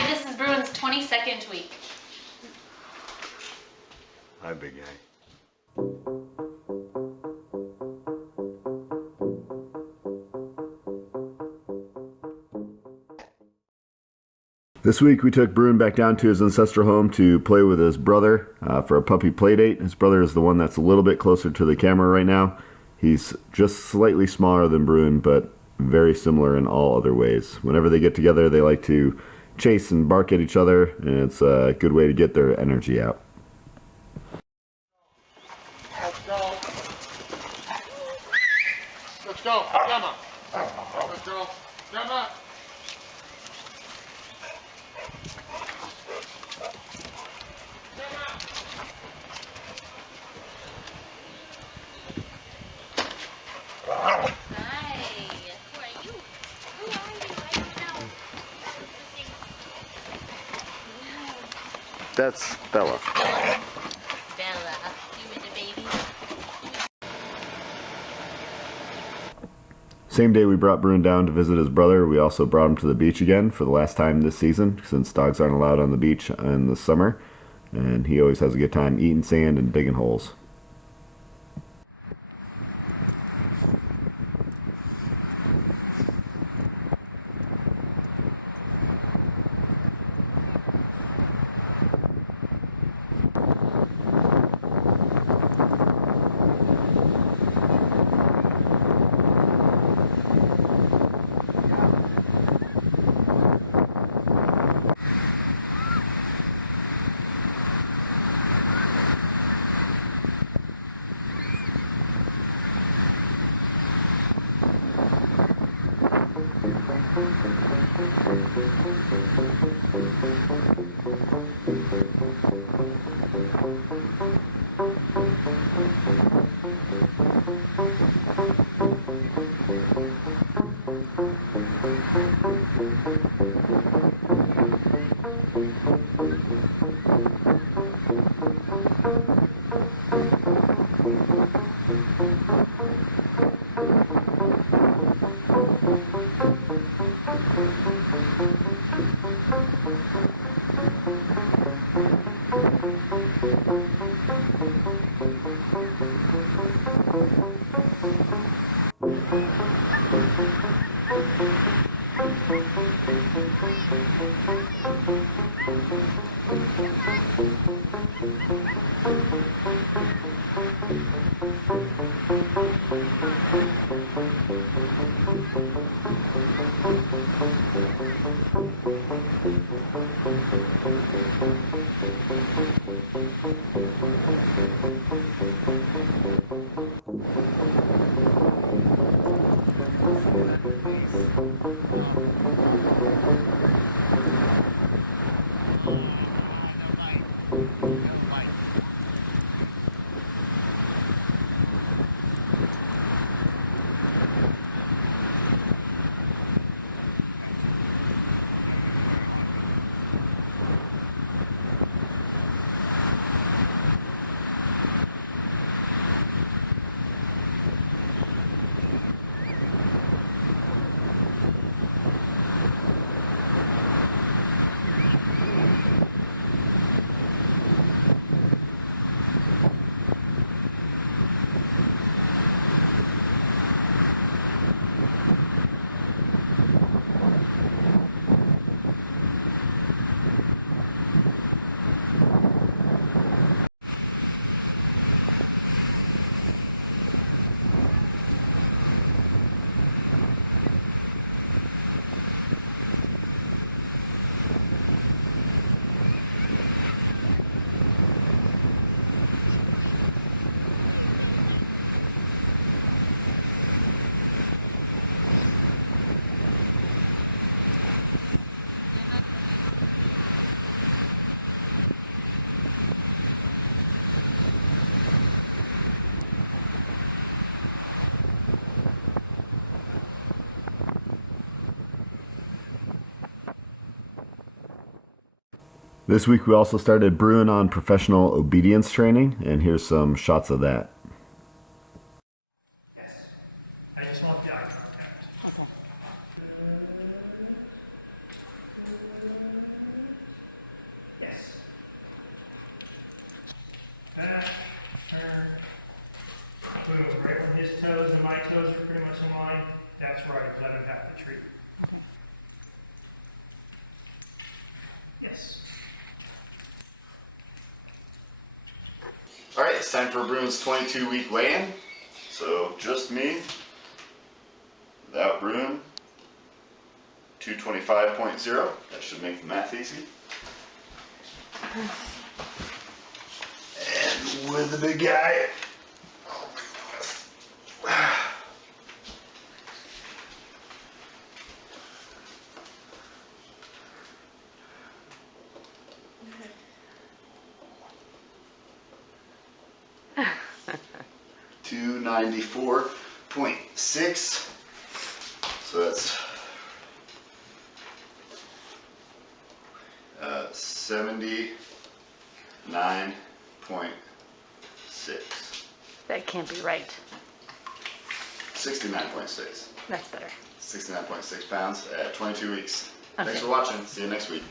Hi, this is Bruin's 22nd week. Hi, big guy. This week we took Bruin back down to his ancestral home to play with his brother for a puppy play date. His brother is the one that's a little bit closer to the camera right now. He's just slightly smaller than Bruin, but very similar in all other ways. Whenever they get together, they like to chase and bark at each other, and it's a good way to get their energy out. Let's go. Let's go. Gemma. Let's go. Gemma. Hi. Who are you? Who are you? I don't know. That's Bella. Bella. You and the baby. Same day we brought Bruin down to visit his brother, we also brought him to the beach again for the last time this season, since dogs aren't allowed on the beach in the summer, and he always has a good time eating sand and digging holes. This week we also started Bruin on professional obedience training, and here's some shots of that. Yes. I just want the eye contact. Okay. back, turn, boom. Right when his toes and my toes are pretty much in line, that's right. Let him have the treat. Okay. Yes. All right, it's time for Bruin's 22-week weigh-in. So just me, without Bruin, 225.0. That should make the math easy. And with the big guy, 294.6. So that's 79.6. That can't be right. 69.6. That's better. 69.6 pounds at 22 weeks. Okay. Thanks for watching. See you next week.